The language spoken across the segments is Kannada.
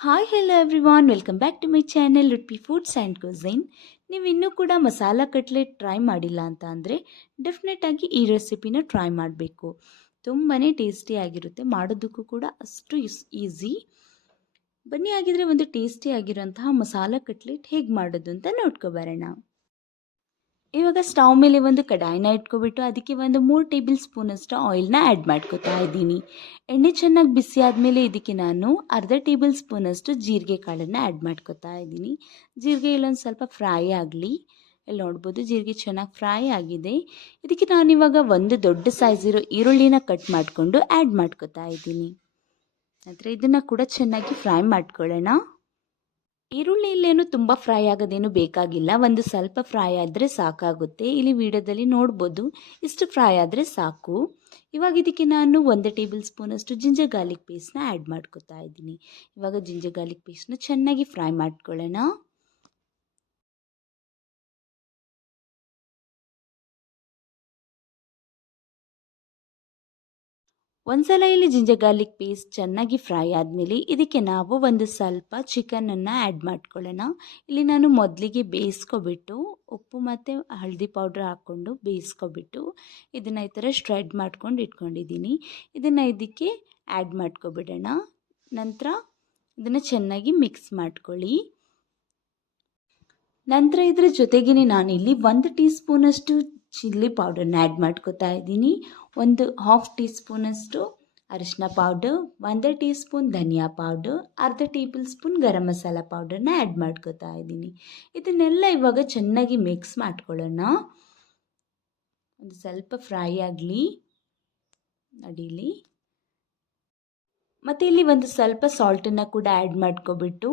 Hi hello everyone, welcome back to my channel Udupi foods and cuisine. ನೀವು ಇನ್ನೂ ಕೂಡ ಮಸಾಲ ಕಟ್ಲೆಟ್ ಟ್ರೈ ಮಾಡಿಲ್ಲ ಅಂತ ಅಂದರೆ ಡೆಫಿನೆಟಾಗಿ ಈ ರೆಸಿಪಿನ ಟ್ರೈ ಮಾಡಬೇಕು. ತುಂಬಾ ಟೇಸ್ಟಿಯಾಗಿರುತ್ತೆ, ಮಾಡೋದಕ್ಕೂ ಕೂಡ ಅಷ್ಟು ಈಸಿ. ಬನ್ನಿ ಆಗಿದ್ರೆ ಒಂದು ಟೇಸ್ಟಿಯಾಗಿರೋಂತಹ ಮಸಾಲ ಕಟ್ಲೆಟ್ ಹೇಗೆ ಮಾಡೋದು ಅಂತ ನೋಡ್ಕೊಬರೋಣ. ಇವಾಗ ಸ್ಟವ್ ಮೇಲೆ ಒಂದು ಕಡಾಯಿನ ಇಟ್ಕೊಬಿಟ್ಟು ಅದಕ್ಕೆ ಒಂದು 3 ಟೇಬಲ್ ಸ್ಪೂನಷ್ಟು ಆಯಿಲ್ನ ಆ್ಯಡ್ ಮಾಡ್ಕೊತಾ ಇದ್ದೀನಿ. ಎಣ್ಣೆ ಚೆನ್ನಾಗಿ ಬಿಸಿ ಆದಮೇಲೆ ಇದಕ್ಕೆ ನಾನು ಅರ್ಧ ಟೇಬಲ್ ಸ್ಪೂನಷ್ಟು ಜೀರಿಗೆ ಕಾಳನ್ನು ಆ್ಯಡ್ ಮಾಡ್ಕೊತಾ ಇದ್ದೀನಿ. ಜೀರಿಗೆ ಇಲ್ಲೊಂದು ಸ್ವಲ್ಪ ಫ್ರೈ ಆಗಲಿ. ಇಲ್ಲಿ ನೋಡ್ಬೋದು ಜೀರಿಗೆ ಚೆನ್ನಾಗಿ ಫ್ರೈ ಆಗಿದೆ. ಇದಕ್ಕೆ ನಾನಿವಾಗ ಒಂದು ದೊಡ್ಡ ಸೈಜ್ ಇರೋ ಈರುಳ್ಳಿನ ಕಟ್ ಮಾಡಿಕೊಂಡು ಆ್ಯಡ್ ಮಾಡ್ಕೊತಾ ಇದ್ದೀನಿ. ನಂತರ ಇದನ್ನು ಕೂಡ ಚೆನ್ನಾಗಿ ಫ್ರೈ ಮಾಡ್ಕೊಳ್ಳೋಣ. ಈರುಳ್ಳಿ ಇಲ್ಲೇನು ತುಂಬ ಫ್ರೈ ಆಗೋದೇನು ಬೇಕಾಗಿಲ್ಲ, ಒಂದು ಸ್ವಲ್ಪ ಫ್ರೈ ಆದರೆ ಸಾಕಾಗುತ್ತೆ. ಇಲ್ಲಿ ವಿಡಿಯೋದಲ್ಲಿ ನೋಡ್ಬೋದು ಇಷ್ಟು ಫ್ರೈ ಆದರೆ ಸಾಕು. ಇವಾಗ ಇದಕ್ಕೆ ನಾನು 1 ಟೇಬಲ್ ಸ್ಪೂನಷ್ಟು ಜಿಂಜರ್ ಗಾರ್ಲಿಕ್ ಪೇಸ್ಟ್ನ ಆ್ಯಡ್ ಮಾಡ್ಕೊತಾ ಇದ್ದೀನಿ. ಇವಾಗ ಜಿಂಜರ್ ಗಾರ್ಲಿಕ್ ಪೇಸ್ಟ್ನ ಚೆನ್ನಾಗಿ ಫ್ರೈ ಮಾಡ್ಕೊಳ್ಳೋಣ. ಒಂದ್ಸಲ ಇಲ್ಲಿ ಜಿಂಜರ್ ಗಾರ್ಲಿಕ್ ಪೇಸ್ಟ್ ಚೆನ್ನಾಗಿ ಫ್ರೈ ಆದಮೇಲೆ ಇದಕ್ಕೆ ನಾವು ಒಂದು ಸ್ವಲ್ಪ ಚಿಕನನ್ನು ಆ್ಯಡ್ ಮಾಡ್ಕೊಳ್ಳೋಣ. ಇಲ್ಲಿ ನಾನು ಮೊದಲಿಗೆ ಬೇಯಿಸ್ಕೊಬಿಟ್ಟು ಉಪ್ಪು ಮತ್ತು ಹಳದಿ ಪೌಡ್ರ್ ಹಾಕ್ಕೊಂಡು ಬೇಯಿಸ್ಕೊಬಿಟ್ಟು ಇದನ್ನು ಈ ಥರ ಸ್ಟ್ರೆಡ್ ಮಾಡ್ಕೊಂಡು ಇಟ್ಕೊಂಡಿದ್ದೀನಿ. ಇದನ್ನು ಇದಕ್ಕೆ ಆ್ಯಡ್ ಮಾಡ್ಕೊಬಿಡೋಣ. ನಂತರ ಇದನ್ನು ಚೆನ್ನಾಗಿ ಮಿಕ್ಸ್ ಮಾಡ್ಕೊಳ್ಳಿ. ನಂತರ ಇದರ ಜೊತೆಗೇ ನಾನಿಲ್ಲಿ 1 ಟೀ ಸ್ಪೂನಷ್ಟು ಚಿಲ್ಲಿ ಪೌಡರ್ನ ಆ್ಯಡ್ ಮಾಡ್ಕೊತಾ ಇದ್ದೀನಿ. 1/2 ಟೀ ಸ್ಪೂನಷ್ಟು ಅರಿಶಿನ ಪೌಡರ್, 1 ಟೀ ಸ್ಪೂನ್ ಧನಿಯಾ ಪೌಡರ್, ಅರ್ಧ ಟೇಬಲ್ ಸ್ಪೂನ್ ಗರಂ ಮಸಾಲ ಪೌಡರ್ನ ಆ್ಯಡ್ ಮಾಡ್ಕೊತಾ ಇದ್ದೀನಿ. ಇದನ್ನೆಲ್ಲ ಇವಾಗ ಚೆನ್ನಾಗಿ ಮಿಕ್ಸ್ ಮಾಡ್ಕೊಳ್ಳೋಣ. ಒಂದು ಸ್ವಲ್ಪ ಫ್ರೈ ಆಗಲಿ ನಡೀಲಿ. ಮತ್ತು ಇಲ್ಲಿ ಒಂದು ಸ್ವಲ್ಪ ಸಾಲ್ಟನ್ನು ಕೂಡ ಆ್ಯಡ್ ಮಾಡ್ಕೊಬಿಟ್ಟು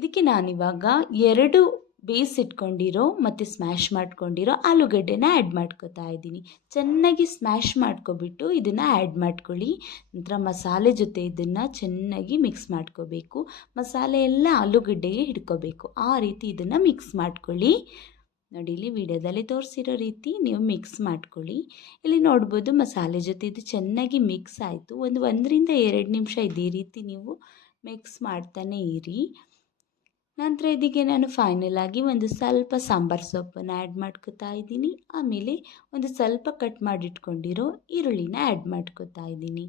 ಇದಕ್ಕೆ ನಾನಿವಾಗ 2 ಬೇಯಿಸಿಟ್ಕೊಂಡಿರೋ ಮತ್ತು ಸ್ಮ್ಯಾಶ್ ಮಾಡ್ಕೊಂಡಿರೋ ಆಲೂಗಡ್ಡೆನ ಆ್ಯಡ್ ಮಾಡ್ಕೊತಾ ಇದ್ದೀನಿ. ಚೆನ್ನಾಗಿ ಸ್ಮ್ಯಾಶ್ ಮಾಡ್ಕೊಬಿಟ್ಟು ಇದನ್ನು ಆ್ಯಡ್ ಮಾಡ್ಕೊಳ್ಳಿ. ನಂತರ ಮಸಾಲೆ ಜೊತೆ ಇದನ್ನು ಚೆನ್ನಾಗಿ ಮಿಕ್ಸ್ ಮಾಡ್ಕೋಬೇಕು. ಮಸಾಲೆ ಎಲ್ಲ ಆಲೂಗಡ್ಡೆಗೆ ಹಿಡ್ಕೋಬೇಕು, ಆ ರೀತಿ ಇದನ್ನು ಮಿಕ್ಸ್ ಮಾಡ್ಕೊಳ್ಳಿ. ನೋಡಿ, ಇಲ್ಲಿ ವಿಡಿಯೋದಲ್ಲಿ ತೋರಿಸಿರೋ ರೀತಿ ನೀವು ಮಿಕ್ಸ್ ಮಾಡ್ಕೊಳ್ಳಿ. ಇಲ್ಲಿ ನೋಡ್ಬೋದು ಮಸಾಲೆ ಜೊತೆ ಇದು ಚೆನ್ನಾಗಿ ಮಿಕ್ಸ್ ಆಯಿತು. 1 ರಿಂದ 2 ನಿಮಿಷ ಇದೇ ರೀತಿ ನೀವು ಮಿಕ್ಸ್ ಮಾಡ್ತಾನೆ ಇರಿ. ನಂತರ ಇದಕ್ಕೆ ನಾನು ಫೈನಲ್ ಆಗಿ ಒಂದು ಸ್ವಲ್ಪ ಸಾಂಬಾರು ಸೊಪ್ಪನ್ನು ಆ್ಯಡ್ ಮಾಡ್ಕೊತಾ ಇದ್ದೀನಿ. ಆಮೇಲೆ ಒಂದು ಸ್ವಲ್ಪ ಕಟ್ ಮಾಡಿಟ್ಕೊಂಡಿರೋ ಈರುಳ್ಳಿನ ಆ್ಯಡ್ ಮಾಡ್ಕೊತಾ ಇದ್ದೀನಿ.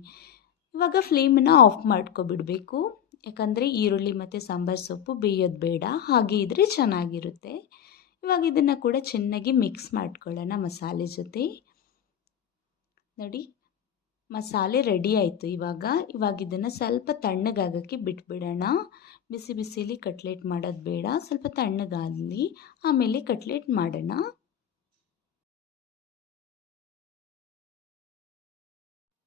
ಇವಾಗ ಫ್ಲೇಮನ್ನು ಆಫ್ ಮಾಡ್ಕೊಬಿಡಬೇಕು, ಯಾಕಂದರೆ ಈರುಳ್ಳಿ ಮತ್ತು ಸಾಂಬಾರು ಸೊಪ್ಪು ಬೇಯೋದು ಬೇಡ, ಹಾಗೆ ಇದ್ದರೆ ಚೆನ್ನಾಗಿರುತ್ತೆ. ಇವಾಗ ಇದನ್ನು ಕೂಡ ಚೆನ್ನಾಗಿ ಮಿಕ್ಸ್ ಮಾಡ್ಕೊಳ್ಳೋಣ ಮಸಾಲೆ ಜೊತೆ. ನೋಡಿ, ಮಸಾಲೆ ರೆಡಿ ಆಯಿತು. ಇವಾಗ ಇದನ್ನು ಸ್ವಲ್ಪ ತಣ್ಣಗಾಗೋಕ್ಕೆ ಬಿಟ್ಬಿಡೋಣ. ಬಿಸಿ ಬಿಸಿಲಿ ಕಟ್ಲೆಟ್ ಮಾಡೋದು ಬೇಡ, ಸ್ವಲ್ಪ ತಣ್ಣಗಾಗಲಿ, ಆಮೇಲೆ ಕಟ್ಲೆಟ್ ಮಾಡೋಣ.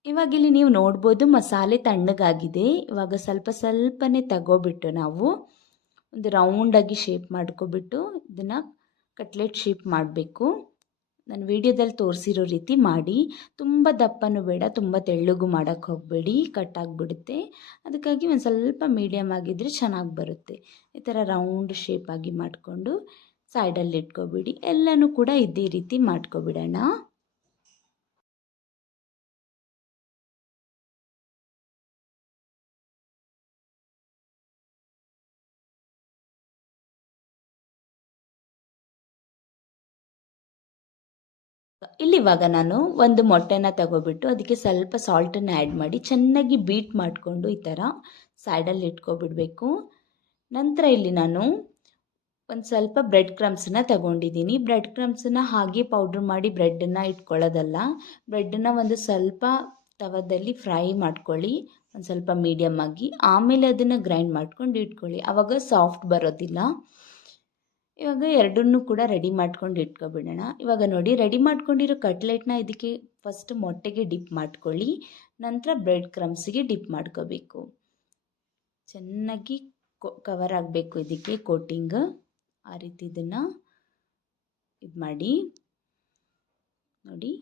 ಇವಾಗಿಲ್ಲಿ ನೀವು ನೋಡ್ಬೋದು ಮಸಾಲೆ ತಣ್ಣಗಾಗಿದೆ. ಇವಾಗ ಸ್ವಲ್ಪನೇ ತಗೋಬಿಟ್ಟು ನಾವು ಒಂದು ರೌಂಡಾಗಿ ಶೇಪ್ ಮಾಡ್ಕೊಬಿಟ್ಟು ಇದನ್ನು ಕಟ್ಲೆಟ್ ಶೇಪ್ ಮಾಡಬೇಕು. ನಾನು ವಿಡಿಯೋದಲ್ಲಿ ತೋರಿಸಿರೋ ರೀತಿ ಮಾಡಿ. ತುಂಬ ದಪ್ಪನೂ ಬೇಡ, ತುಂಬ ತೆಳ್ಳಗೂ ಮಾಡೋಕ್ಕೆ ಹೋಗಬೇಡಿ, ಕಟ್ ಆಗಿಬಿಡುತ್ತೆ. ಅದಕ್ಕಾಗಿ ಒಂದು ಸ್ವಲ್ಪ ಮೀಡಿಯಮ್ ಆಗಿದ್ದರೆ ಚೆನ್ನಾಗಿ ಬರುತ್ತೆ. ಈ ಥರ ರೌಂಡ್ ಶೇಪಾಗಿ ಮಾಡಿಕೊಂಡು ಸೈಡಲ್ಲಿ ಇಟ್ಕೊಬಿಡಿ. ಎಲ್ಲನೂ ಕೂಡ ಇದೇ ರೀತಿ ಮಾಡ್ಕೊಬಿಡೋಣ. ಇವಾಗ ನಾನು ಒಂದು ಮೊಟ್ಟೆನ ತಗೋಬಿಟ್ಟು ಅದಕ್ಕೆ ಸ್ವಲ್ಪ ಸಾಲ್ಟನ್ನು ಆ್ಯಡ್ ಮಾಡಿ ಚೆನ್ನಾಗಿ ಬೀಟ್ ಮಾಡಿಕೊಂಡು ಈ ಥರ ಸೈಡಲ್ಲಿ ಇಟ್ಕೊಬಿಡಬೇಕು. ನಂತರ ಇಲ್ಲಿ ನಾನು ಒಂದು ಸ್ವಲ್ಪ ಬ್ರೆಡ್ ಕ್ರಮ್ಸನ್ನು ತಗೊಂಡಿದ್ದೀನಿ. ಬ್ರೆಡ್ ಕ್ರಮ್ಸನ್ನು ಹಾಗೆ ಪೌಡ್ರ್ ಮಾಡಿ ಬ್ರೆಡ್ಡನ್ನು ಇಟ್ಕೊಳ್ಳೋದಲ್ಲ, ಬ್ರೆಡ್ಡನ್ನು ಒಂದು ಸ್ವಲ್ಪ ತವದಲ್ಲಿ ಫ್ರೈ ಮಾಡ್ಕೊಳ್ಳಿ, ಒಂದು ಸ್ವಲ್ಪ ಮೀಡಿಯಮ್ ಆಗಿ. ಆಮೇಲೆ ಅದನ್ನು ಗ್ರೈಂಡ್ ಮಾಡ್ಕೊಂಡು ಇಟ್ಕೊಳ್ಳಿ, ಆವಾಗ ಸಾಫ್ಟ್ ಬರೋದಿಲ್ಲ. ಇವಾಗ ಎರಡನ್ನೂ ಕೂಡ ರೆಡಿ ಮಾಡ್ಕೊಂಡು ಇಟ್ಕೊಬಿಡೋಣ. ಇವಾಗ ನೋಡಿ, ರೆಡಿ ಮಾಡ್ಕೊಂಡಿರೋ ಕಟ್ಲೆಟ್ನ ಇದಕ್ಕೆ ಫಸ್ಟ್ ಮೊಟ್ಟೆಗೆ ಡಿಪ್ ಮಾಡ್ಕೊಳ್ಳಿ, ನಂತರ ಬ್ರೆಡ್ ಕ್ರಮ್ಸಿಗೆ ಡಿಪ್ ಮಾಡ್ಕೋಬೇಕು. ಚೆನ್ನಾಗಿ ಕವರ್ ಆಗಬೇಕು ಇದಕ್ಕೆ ಕೋಟಿಂಗ್, ಆ ರೀತಿ ಇದನ್ನು ಇದು ಮಾಡಿ. ನೋಡಿ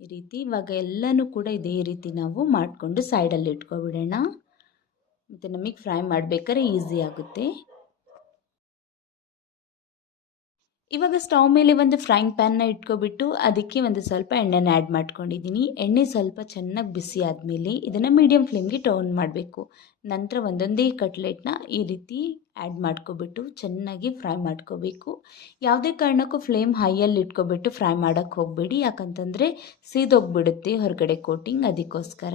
ಈ ರೀತಿ. ಇವಾಗ ಎಲ್ಲನೂ ಕೂಡ ಇದೇ ರೀತಿ ನಾವು ಮಾಡಿಕೊಂಡು ಸೈಡಲ್ಲಿ ಇಟ್ಕೊಬಿಡೋಣ. ಮತ್ತು ನಮಗೆ ಫ್ರೈ ಮಾಡಬೇಕಾದ್ರೆ ಈಸಿ ಆಗುತ್ತೆ. ಇವಾಗ ಸ್ಟವ್ ಮೇಲೆ ಒಂದು ಫ್ರೈಂಗ್ ಪ್ಯಾನ್ನ ಇಟ್ಕೊಬಿಟ್ಟು ಅದಕ್ಕೆ ಒಂದು ಸ್ವಲ್ಪ ಎಣ್ಣೆನ ಆ್ಯಡ್ ಮಾಡ್ಕೊಂಡಿದ್ದೀನಿ. ಎಣ್ಣೆ ಸ್ವಲ್ಪ ಚೆನ್ನಾಗಿ ಬಿಸಿ ಆದಮೇಲೆ ಇದನ್ನು ಮೀಡಿಯಮ್ ಫ್ಲೇಮ್ಗೆ ಟರ್ನ್ ಮಾಡಬೇಕು. ನಂತರ ಒಂದೊಂದೇ ಕಟ್ಲೆಟ್ನ ಈ ರೀತಿ ಆ್ಯಡ್ ಮಾಡ್ಕೊಬಿಟ್ಟು ಚೆನ್ನಾಗಿ ಫ್ರೈ ಮಾಡ್ಕೋಬೇಕು. ಯಾವುದೇ ಕಾರಣಕ್ಕೂ ಫ್ಲೇಮ್ ಹೈಯಲ್ಲಿ ಇಟ್ಕೊಬಿಟ್ಟು ಫ್ರೈ ಮಾಡೋಕ್ಕೆ ಹೋಗಬೇಡಿ, ಯಾಕಂತಂದರೆ ಸೀದೋಗ್ಬಿಡುತ್ತೆ ಹೊರಗಡೆ ಕೋಟಿಂಗ್. ಅದಕ್ಕೋಸ್ಕರ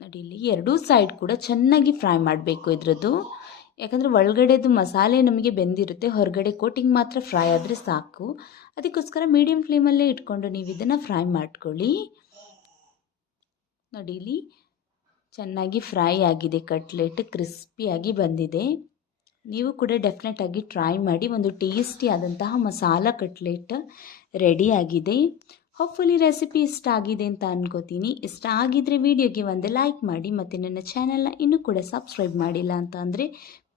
ನೋಡಿ, ಇಲ್ಲಿ ಎರಡೂ ಸೈಡ್ ಕೂಡ ಚೆನ್ನಾಗಿ ಫ್ರೈ ಮಾಡಬೇಕು ಇದ್ರದ್ದು. ಯಾಕಂದರೆ ಒಳಗಡೆದು ಮಸಾಲೆ ನಮಗೆ ಬೆಂದಿರುತ್ತೆ, ಹೊರಗಡೆ ಕೋಟಿಂಗ್ ಮಾತ್ರ ಫ್ರೈ ಆದರೆ ಸಾಕು. ಅದಕ್ಕೋಸ್ಕರ ಮೀಡಿಯಮ್ ಫ್ಲೇಮಲ್ಲೇ ಇಟ್ಕೊಂಡು ನೀವು ಇದನ್ನು ಫ್ರೈ ಮಾಡ್ಕೊಳ್ಳಿ. ನೋಡಿ, ಇಲ್ಲಿ ಚೆನ್ನಾಗಿ ಫ್ರೈ ಆಗಿದೆ, ಕಟ್ಲೆಟ್ ಕ್ರಿಸ್ಪಿಯಾಗಿ ಬಂದಿದೆ. ನೀವು ಕೂಡ ಡೆಫಿನೆಟಾಗಿ ಟ್ರೈ ಮಾಡಿ. ಒಂದು ಟೇಸ್ಟಿ ಆದಂತಹ ಮಸಾಲ ಕಟ್ಲೆಟ್ ರೆಡಿಯಾಗಿದೆ. ಹೋಪ್ಫುಲಿ ರೆಸಿಪಿ ಇಷ್ಟ ಆಗಿದೆ ಅಂತ ಅನ್ಕೋತೀನಿ. ಇಷ್ಟ ಆಗಿದ್ರೆ ವಿಡಿಯೋಗೆ ಒಂದು ಲೈಕ್ ಮಾಡಿ, ಮತ್ತು ನನ್ನ ಚಾನಲ್ನ ಇನ್ನೂ ಕೂಡ ಸಬ್ಸ್ಕ್ರೈಬ್ ಮಾಡಿಲ್ಲ ಅಂತ ಅಂದರೆ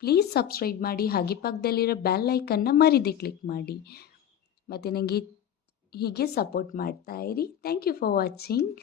ಪ್ಲೀಸ್ ಸಬ್ಸ್ಕ್ರೈಬ್ ಮಾಡಿ. ಹಾಗೆ ಪಕ್ಕದಲ್ಲಿರೋ ಬೆಲ್ ಐಕನ್ನ ಮರಿದೇ ಕ್ಲಿಕ್ ಮಾಡಿ. ಮತ್ತು ನನಗೆ ಹೀಗೆ ಸಪೋರ್ಟ್ ಮಾಡ್ತಾ ಇರಿ. Thank you for watching.